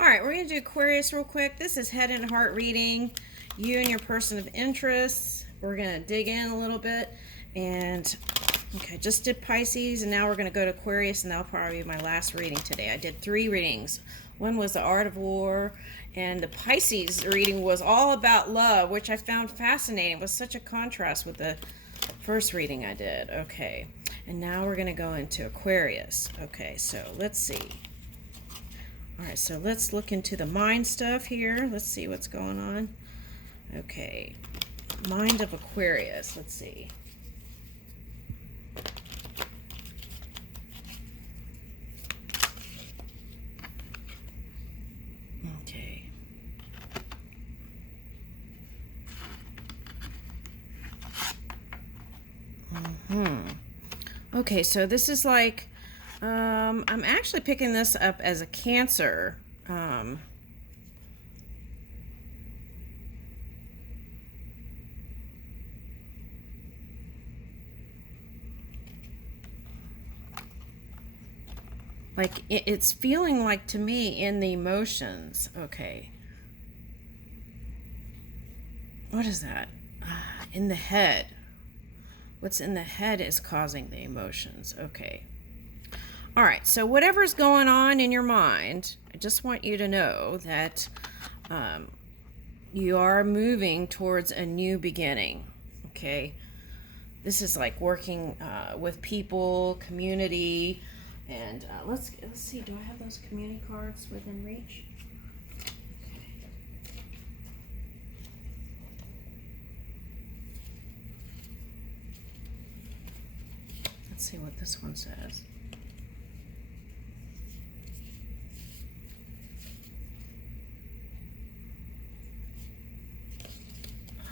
All right, we're going to do Aquarius real quick. This is head and heart reading, you and your person of interest. We're going to dig in a little bit. And, okay, just did Pisces, and now we're going to go to Aquarius, and that'll probably be my last reading today. I did 3 readings. One was the Art of War, and the Pisces reading was all about love, which I found fascinating. It was such a contrast with the first reading I did. Okay, and now we're going to go into Aquarius. Okay, so let's see. All right, so let's look into the mind stuff here. Let's see what's going on. Okay, mind of Aquarius. Let's see. Okay. Okay, so this is like, I'm actually picking this up as a Cancer. Like, it's feeling like to me in the emotions. Okay. What is that? In the head. What's in the head is causing the emotions. Okay. All right, so whatever's going on in your mind, I just want you to know that you are moving towards a new beginning, okay? This is like working with people, community, and let's see, do I have those community cards within reach? Let's see what this one says.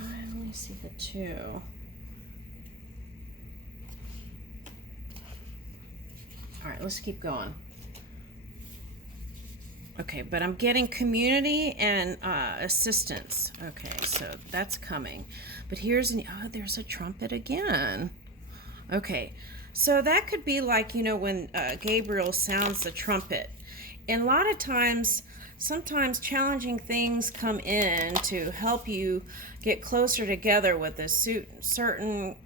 I only see the 2. All right, let's keep going. Okay, but I'm getting community and assistance. Okay, so that's coming. But here's there's a trumpet again. Okay, so that could be like, when Gabriel sounds the trumpet. And a lot of times, sometimes challenging things come in to help you get closer together with a certain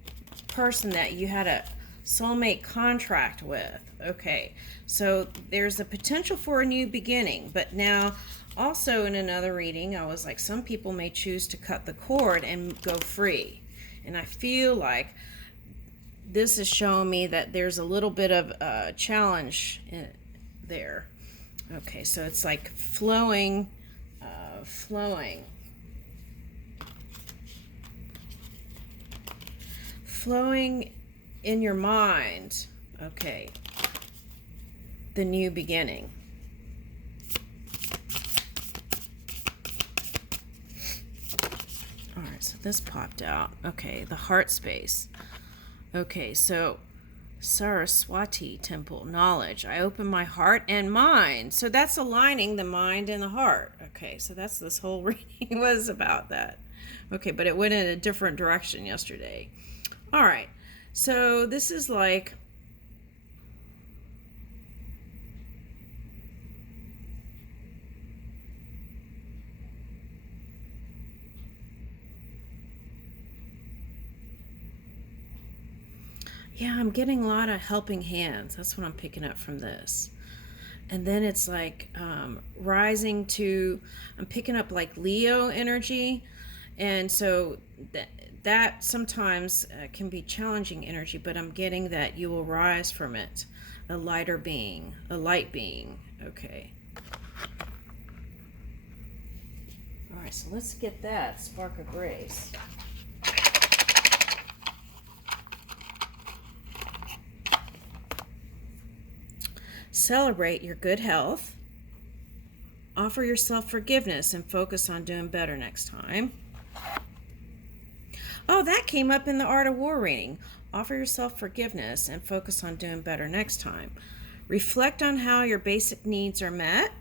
person that you had a soulmate contract with. Okay, so there's the potential for a new beginning. But now, also in another reading, I was like, some people may choose to cut the cord and go free. And I feel like this is showing me that there's a little bit of a challenge there. Okay, so it's like flowing in your mind. Okay, the new beginning. All right, so this popped out. Okay, the heart space. Okay, so Saraswati temple, knowledge. I open my heart and mind. So that's aligning the mind and the heart. Okay, so that's this whole reading was about that. Okay, but it went in a different direction yesterday. All right, so this is like, yeah, I'm getting a lot of helping hands. That's what I'm picking up from this. And then it's like rising to, I'm picking up like Leo energy. And so that sometimes can be challenging energy, but I'm getting that you will rise from it. A lighter being, a light being. Okay. All right, so let's get that spark of grace. Celebrate your good health. Offer yourself forgiveness and focus on doing better next time. Oh, that came up in the Art of War reading. Offer yourself forgiveness and focus on doing better next time. Reflect on how your basic needs are met.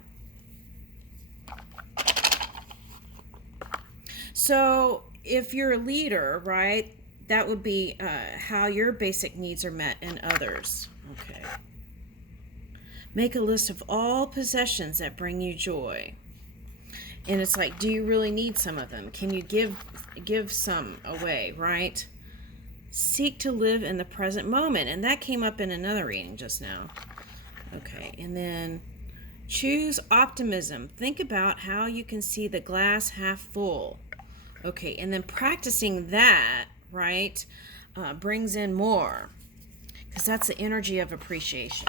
So if you're a leader, right, that would be how your basic needs are met in others. Okay. Make a list of all possessions that bring you joy. And it's like, do you really need some of them? Can you give some away, right? Seek to live in the present moment. And that came up in another reading just now. Okay, and then choose optimism. Think about how you can see the glass half full. Okay, and then practicing that, right, brings in more. Because that's the energy of appreciation.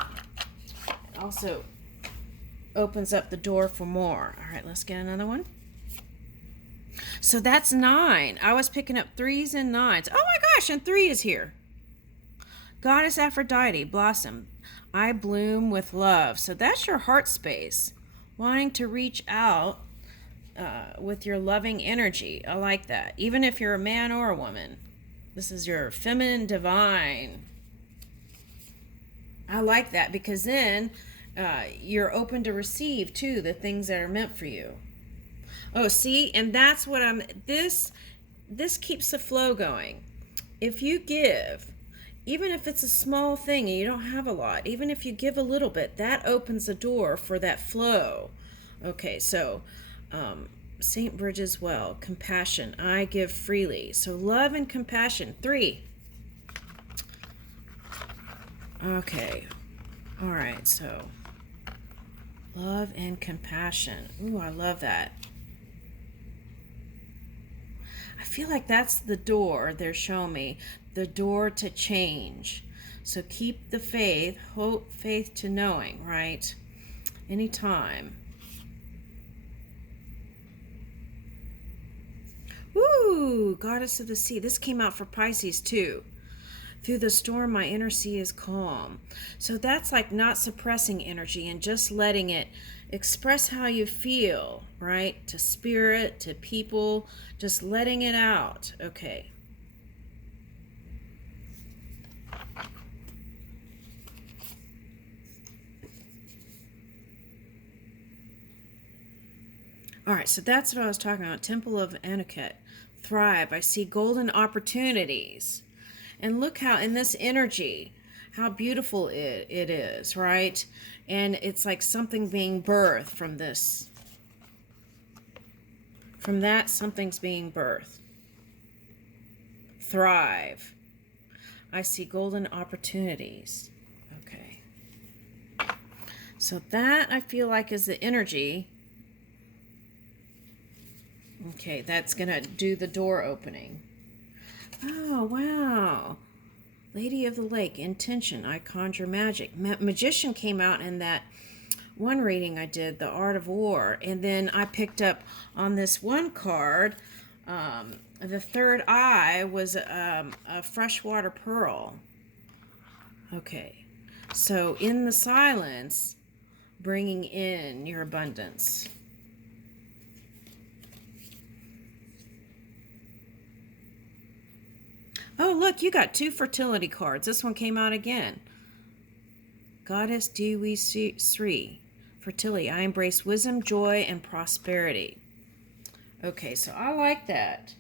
It also opens up the door for more. All right, let's get another one. So that's 9. I was picking up 3s and 9s. Oh my gosh, and 3 is here. Goddess Aphrodite, blossom. I bloom with love. So that's your heart space. Wanting to reach out with your loving energy. I like that. Even if you're a man or a woman. This is your feminine divine. I like that because then you're open to receive, too, the things that are meant for you. Oh, see? And that's what this keeps the flow going. If you give, even if it's a small thing and you don't have a lot, even if you give a little bit, that opens the door for that flow. Okay, so St. Bridget's Well, compassion, I give freely. So love and compassion, 3. Okay, all right, so love and compassion. Ooh, I love that. I feel like that's the door they're showing me, the door to change. So keep the faith, hope, faith to knowing, right? Anytime. Ooh, Goddess of the Sea. This came out for Pisces too. Through the storm, my inner sea is calm. So that's like not suppressing energy and just letting it express how you feel, right? To spirit, to people, just letting it out. Okay. All right, so that's what I was talking about. Temple of Etiquette. Thrive. I see golden opportunities. And look how, in this energy, how beautiful it is, right? And it's like something being birthed from this. From that, something's being birthed. Thrive. I see golden opportunities. Okay. So that, I feel like, is the energy. Okay, that's going to do the door opening. Oh, wow. Lady of the Lake, intention, I conjure magic. Magician came out in that one reading I did, The Art of War. And then I picked up on this one card, the third eye was a freshwater pearl. Okay, so in the silence, bringing in your abundance. Oh, look, you got 2 fertility cards. This one came out again. Goddess you.When, fertility. I embrace wisdom, joy, and prosperity. Okay, so I like that.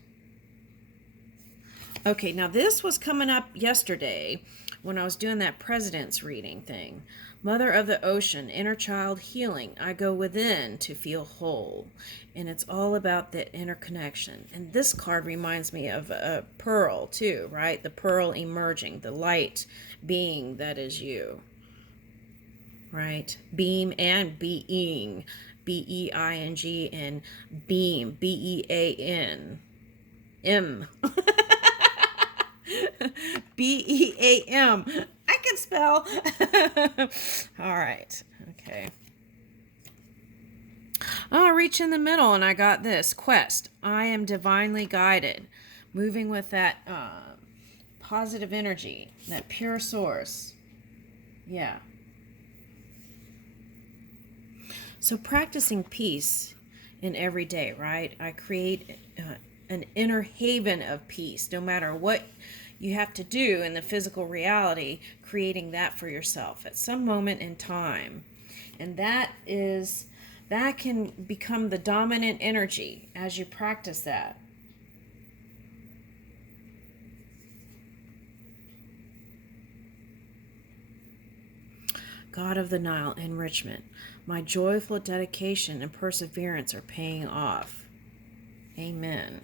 Okay, now this was coming up yesterday when I was doing that president's reading thing. Mother of the ocean, inner child healing. I go within to feel whole. And it's all about that interconnection. And this card reminds me of a pearl too, right? The pearl emerging, the light being that is you. Right? Beam and being. B-E-I-N-G and beam. B-E-A-N. M. B-E-A-M. I can spell. All right. Okay. Oh, I reach in the middle and I got this. Quest. I am divinely guided. Moving with that positive energy. That pure source. Yeah. So practicing peace in every day, right? I create an inner haven of peace, no matter what you have to do in the physical reality, creating that for yourself at some moment in time. And that can become the dominant energy as you practice that. God of the Nile, enrichment. My joyful dedication and perseverance are paying off. Amen.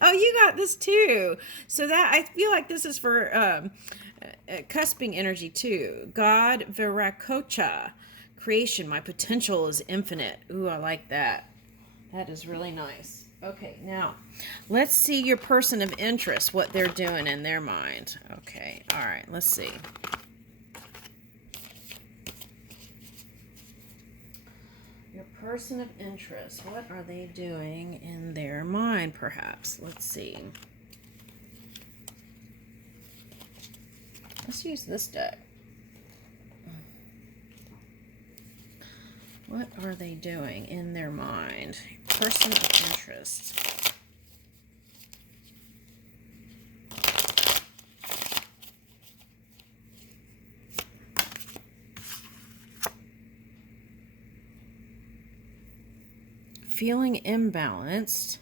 Oh, you got this too. So that I feel like this is for cusping energy too. God Viracocha. Creation. My potential is infinite. Ooh, I like that. That is really nice. Okay, now let's see your person of interest, what they're doing in their mind. Okay, all right, let's see. Your person of interest, what are they doing in their mind, perhaps? Let's see. Let's use this deck. What are they doing in their mind? Person of interest. Feeling imbalanced.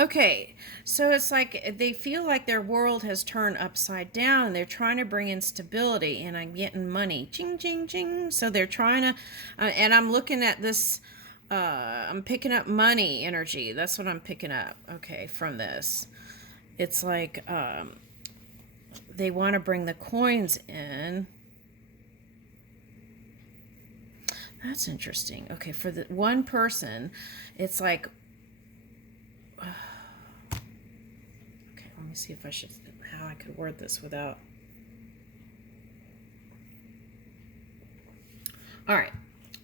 Okay, so it's like they feel like their world has turned upside down and they're trying to bring in stability, and I'm getting money. Ching, ching, ching. So they're trying to, and I'm looking at this, I'm picking up money energy. That's what I'm picking up, okay, from this. It's like they want to bring the coins in. That's interesting. Okay, for the one person, it's like, let me see if I should, how I could word this without. All right.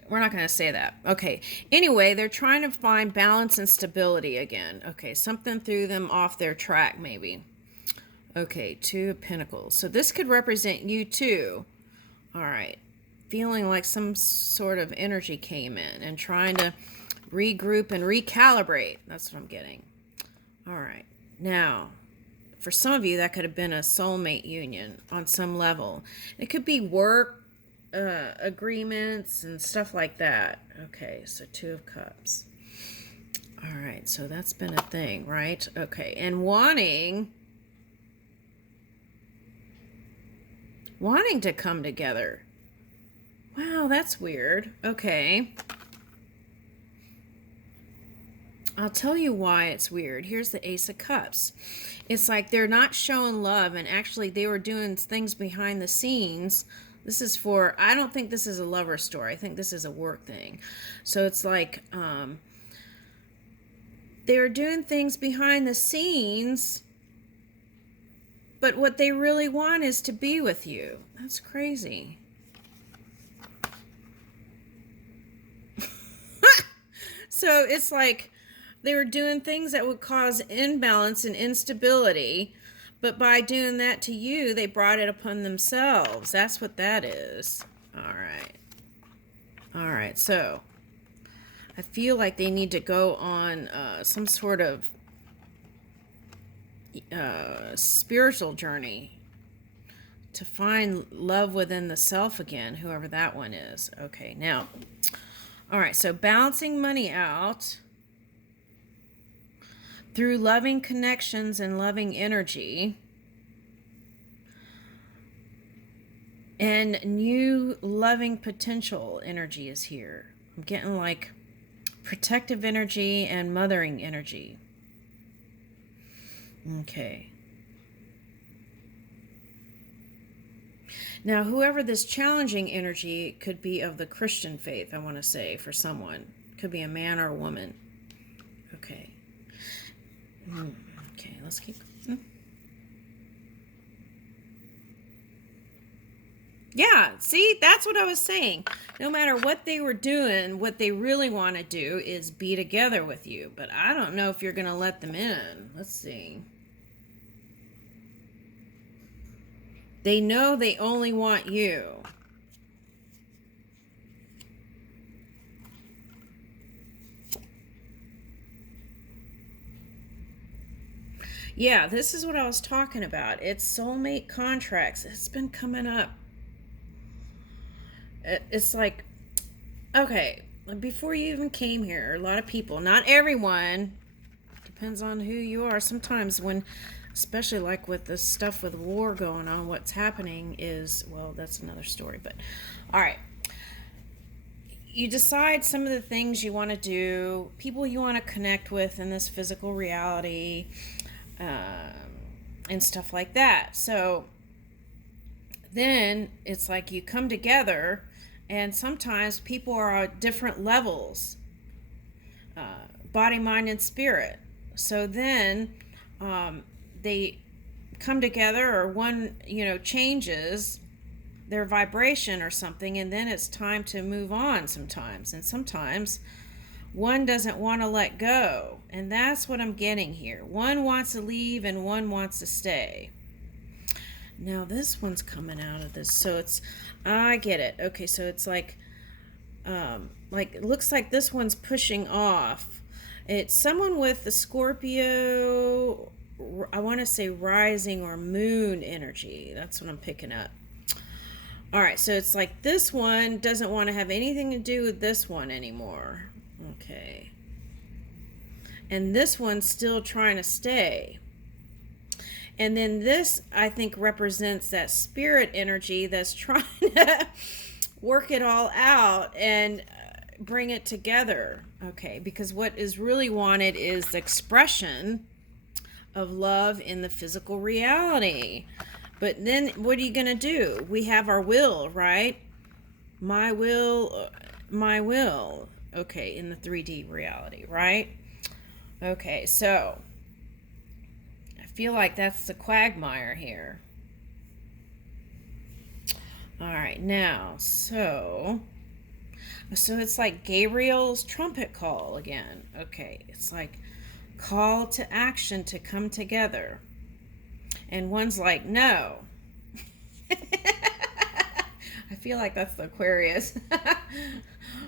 We're not going to say that. Okay. Anyway, they're trying to find balance and stability again. Okay. Something threw them off their track, maybe. Okay. Two of Pentacles. So this could represent you too. All right. Feeling like some sort of energy came in and trying to regroup and recalibrate. That's what I'm getting. All right. Now, for some of you, that could have been a soulmate union on some level. It could be work agreements and stuff like that. Okay, so Two of Cups. All right, so that's been a thing, right? Okay, and wanting to come together. Wow, that's weird. Okay. I'll tell you why it's weird. Here's the Ace of Cups. It's like they're not showing love, and actually they were doing things behind the scenes. This is for, I don't think this is a lover story. I think this is a work thing. So it's like they were doing things behind the scenes, but what they really want is to be with you. That's crazy. So it's like they were doing things that would cause imbalance and instability, but by doing that to you, they brought it upon themselves. That's what that is. All right. All right, so I feel like they need to go on some sort of spiritual journey to find love within the self again, whoever that one is. Okay, now, all right, so balancing money out through loving connections and loving energy, and new loving potential energy is here. I'm getting like protective energy and mothering energy. Okay. Now, whoever this challenging energy could be of the Christian faith, I want to say, for someone. Could be a man or a woman. Okay. Okay, let's keep going. Yeah, see, that's what I was saying. No matter what they were doing, what they really want to do is be together with you. But I don't know if you're going to let them in. Let's see. They know they only want you. Yeah, this is what I was talking about. It's soulmate contracts. It's been coming up. It's like, okay, before you even came here, a lot of people, not everyone, depends on who you are. Sometimes when, especially like with the stuff with war going on, what's happening is, well, that's another story. But all right, you decide some of the things you want to do, people you want to connect with in this physical reality, and stuff like that. So then it's like you come together, and sometimes people are at different levels, body, mind, and spirit. So then they come together, or one, changes their vibration or something, and then it's time to move on sometimes. And sometimes one doesn't want to let go. And that's what I'm getting here. One wants to leave and one wants to stay. Now this one's coming out of this. So it's, I get it. Okay, so it's like it looks like this one's pushing off. It's someone with the Scorpio, I want to say rising or moon energy. That's what I'm picking up. All right, so it's like this one doesn't want to have anything to do with this one anymore. Okay. And this one's still trying to stay. And then this, I think, represents that spirit energy that's trying to work it all out and bring it together. Okay, because what is really wanted is the expression of love in the physical reality. But then what are you going to do? We have our will, right? My will, my will. Okay, in the 3D reality, right? Okay, so I feel like that's the quagmire here. All right, now, so it's like Gabriel's trumpet call again. Okay, it's like call to action to come together. And one's like, no. I feel like that's the Aquarius.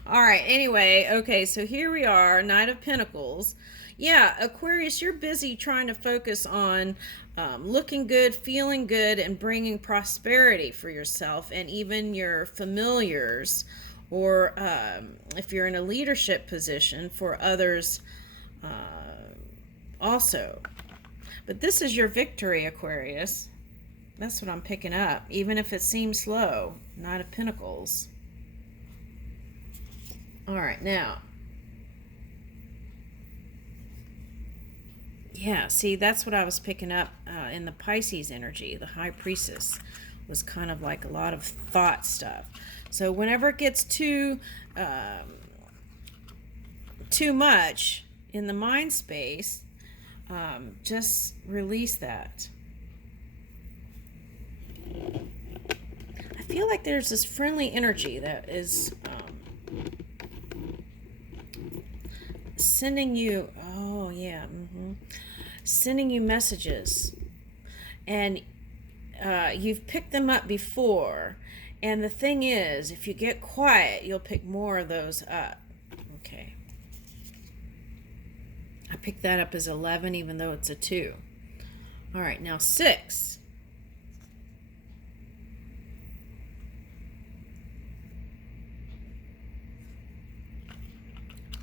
All right, anyway, okay, so here we are, Knight of Pentacles. Yeah, Aquarius, you're busy trying to focus on looking good, feeling good, and bringing prosperity for yourself and even your familiars, or if you're in a leadership position, for others also. But this is your victory, Aquarius. That's what I'm picking up, even if it seems slow. Knight of Pentacles. All right, now. Yeah, see, that's what I was picking up in the Pisces energy. The High Priestess was kind of like a lot of thought stuff. So whenever it gets too much in the mind space, just release that. I feel like there's this friendly energy that is sending you, oh yeah, sending you messages. And you've picked them up before. And the thing is, if you get quiet, you'll pick more of those up. Okay. I picked that up as 11, even though it's a 2. All right, now 6.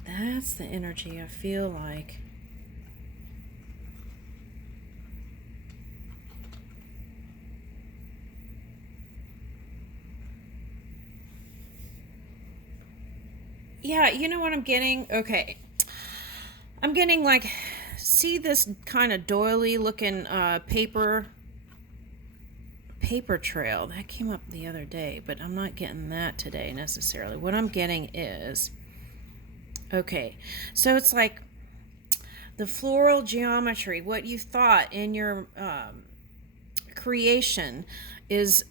That's the energy I feel like. Yeah, you know what I'm getting? Okay. I'm getting like, see this kind of doily looking paper trail that came up the other day, but I'm not getting that today necessarily. What I'm getting is, okay, so it's like the floral geometry, what you thought in your creation is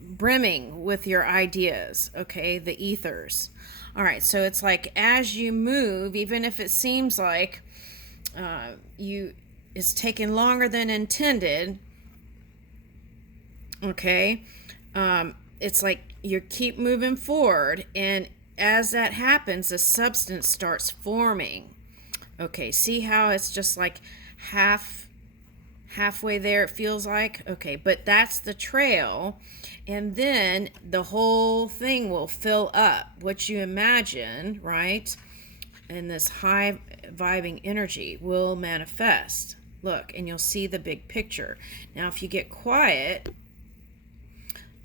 brimming with your ideas, okay, the ethers. All right, so it's like as you move, even if it seems like it's taking longer than intended, okay, it's like you keep moving forward, and as that happens, the substance starts forming. Okay, see how it's just like half halfway there, it feels like. Okay, but that's the trail. And then the whole thing will fill up. What you imagine, right? And this high vibing energy will manifest. Look, and you'll see the big picture. Now, if you get quiet,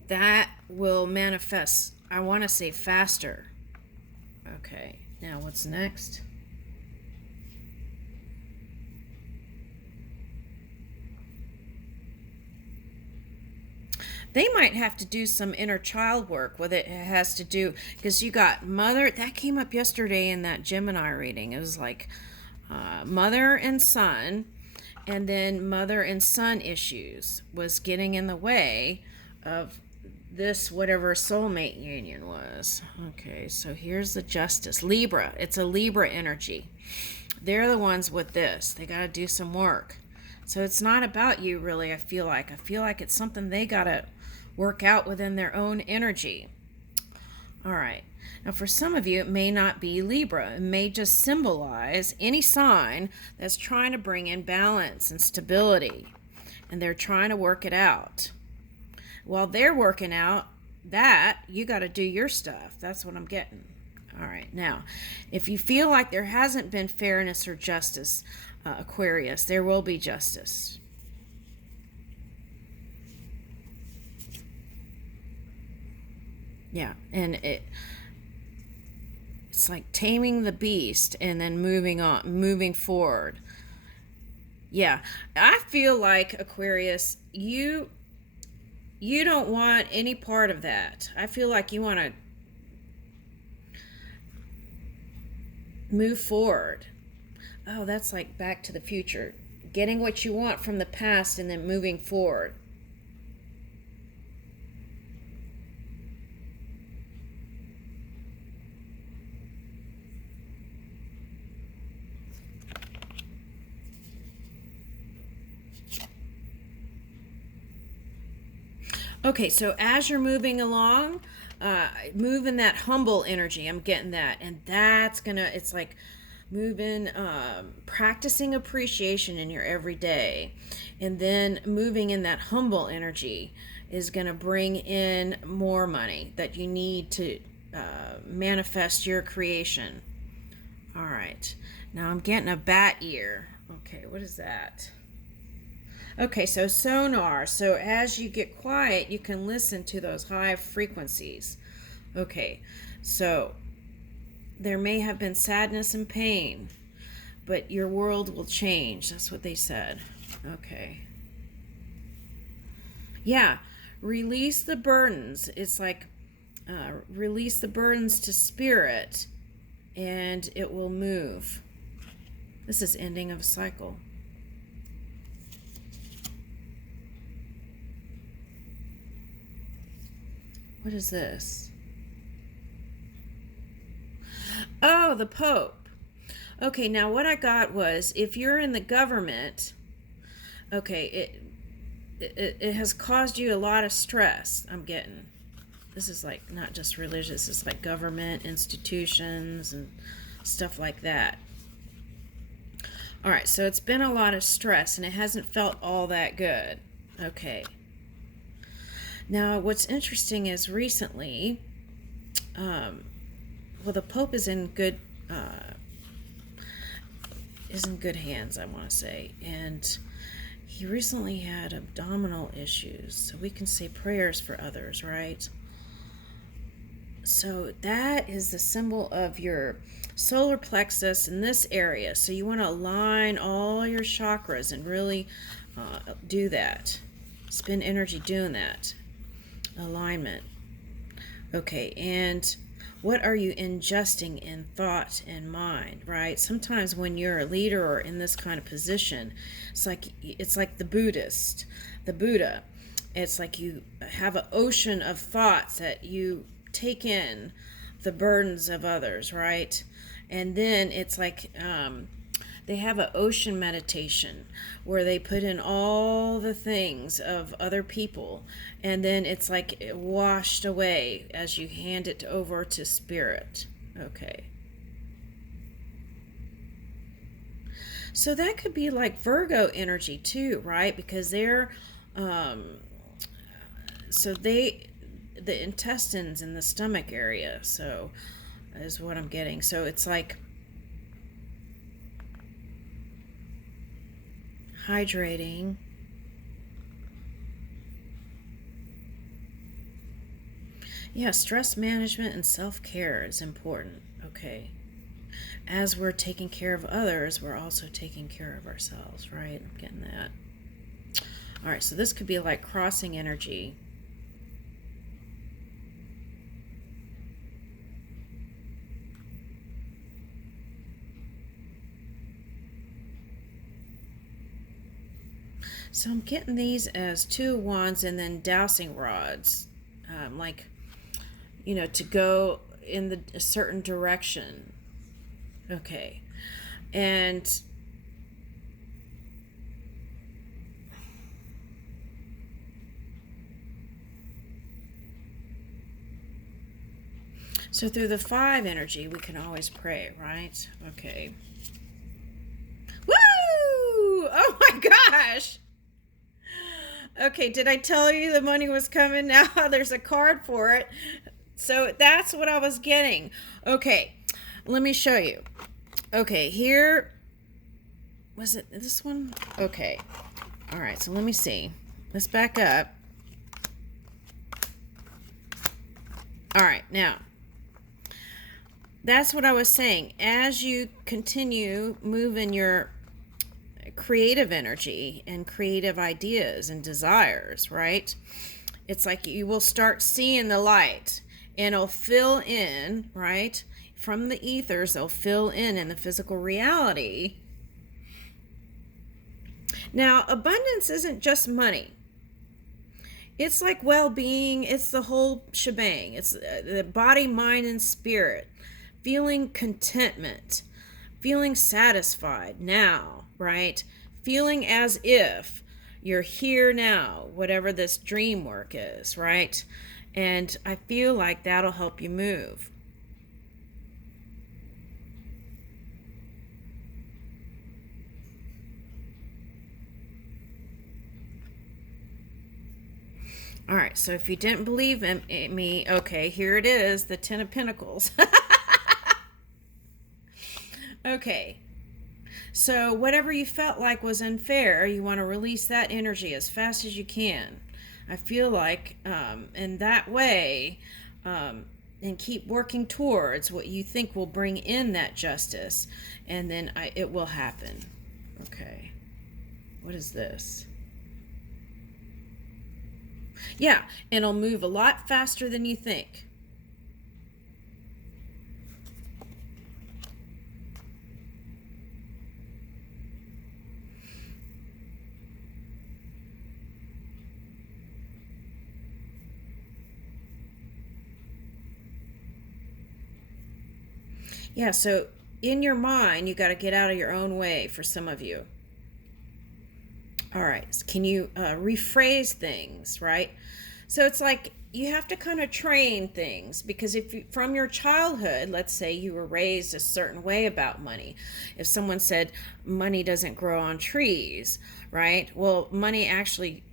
that will manifest, I want to say, faster. Okay, now what's next? They might have to do some inner child work with it. It has to do, because you got mother, that came up yesterday in that Gemini reading. It was like mother and son, and then mother and son issues was getting in the way of this, whatever soulmate union was. Okay, so here's the justice. Libra, it's a Libra energy. They're the ones with this. They got to do some work. So it's not about you, really, I feel like. I feel like it's something they got to work out within their own energy. All right. Now, for some of you, it may not be Libra. It may just symbolize any sign that's trying to bring in balance and stability, and they're trying to work it out. While they're working out that, you got to do your stuff. That's what I'm getting. All right. Now, if you feel like there hasn't been fairness or justice, Aquarius, there will be justice. Yeah, and it's like taming the beast and then moving forward. Yeah, I feel like, Aquarius, you don't want any part of that. I feel like you want to move forward. Oh, that's like Back to the Future. Getting what you want from the past and then moving forward. Okay, so as you're moving along, move in that humble energy. I'm getting that. And that's gonna, it's like moving, practicing appreciation in your everyday. And then moving in that humble energy is gonna bring in more money that you need to manifest your creation. All right, now I'm getting a bat ear. Okay, what is that? Okay, so sonar. So as you get quiet, you can listen to those high frequencies. Okay, so there may have been sadness and pain, but your world will change. That's what they said. Okay. Yeah, release the burdens. It's like release the burdens to spirit, and it will move. This is ending of a cycle. What is this? Oh, the Pope. Okay, now what I got was, if you're in the government, okay, it has caused you a lot of stress, I'm getting. This is like not just religious, it's like government, institutions, and stuff like that. All right, so it's been a lot of stress, and it hasn't felt all that good. Okay. Now, what's interesting is recently, the Pope is in good hands, I want to say, and he recently had abdominal issues, so we can say prayers for others, right? So that is the symbol of your solar plexus in this area. So you want to align all your chakras and really do that. Spend energy doing that. Alignment. Okay, and what are you ingesting in thought and mind, right? Sometimes when you're a leader or in this kind of position, it's like the Buddha. It's like you have an ocean of thoughts that you take in the burdens of others, right? And then it's like they have an ocean meditation where they put in all the things of other people, and then it's like washed away as you hand it over to spirit. Okay. So that could be like Virgo energy too, right? Because they're, um, so they, the intestines in the stomach area, so is what I'm getting. So it's like hydrating. Yeah, stress management and self-care is important. Okay. As we're taking care of others, we're also taking care of ourselves, right? I'm getting that. All right, so this could be like crossing energy. So I'm getting these as 2 of Wands and then dowsing rods, like, to go in a certain direction. Okay. And so through the 5 energy, we can always pray, right? Okay. Woo! Oh my gosh! Okay, did I tell you the money was coming? Now there's a card for it. So that's what I was getting. Okay, let me show you. Okay, here. Was it this one? Okay. All right, so let me see. Let's back up. All right, now. That's what I was saying. As you continue moving your creative energy and creative ideas and desires, right? It's like you will start seeing the light and it'll fill in, right? From the ethers, they'll fill in the physical reality. Now, abundance isn't just money. It's like well-being, it's the whole shebang. It's the body, mind, and spirit. Feeling contentment, feeling satisfied now, right? Feeling as if you're here now, whatever this dream work is, right? And I feel like that'll help you move. All right, so if you didn't believe me, okay, here it is, the 10 of Pentacles. Okay, so whatever you felt like was unfair, you want to release that energy as fast as you can. I feel like in that way, and keep working towards what you think will bring in that justice, and then it will happen. Okay, what is this? Yeah, and it'll move a lot faster than you think. Yeah, so in your mind, you got to get out of your own way for some of you. All right, so can you rephrase things, right? So it's like you have to kind of train things because if you, from your childhood, let's say you were raised a certain way about money. If someone said money doesn't grow on trees, right? Well, money actually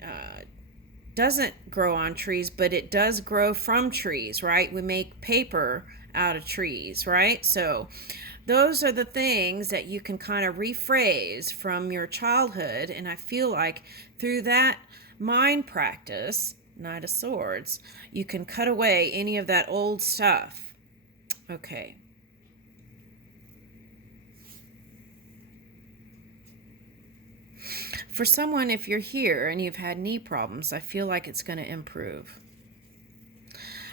doesn't grow on trees, but it does grow from trees, right? We make paper out of trees, right? So those are the things that you can kind of rephrase from your childhood. And I feel like through that mind practice, Knight of Swords, you can cut away any of that old stuff. Okay. For someone, if you're here and you've had knee problems, I feel like it's going to improve.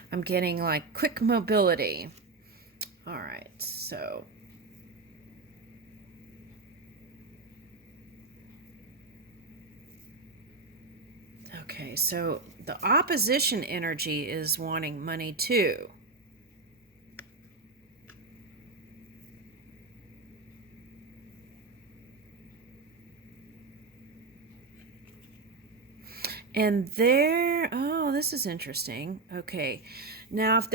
I'm getting like quick mobility. All right, so okay, so the opposition energy is wanting money too. And there, oh, this is interesting. Okay, now if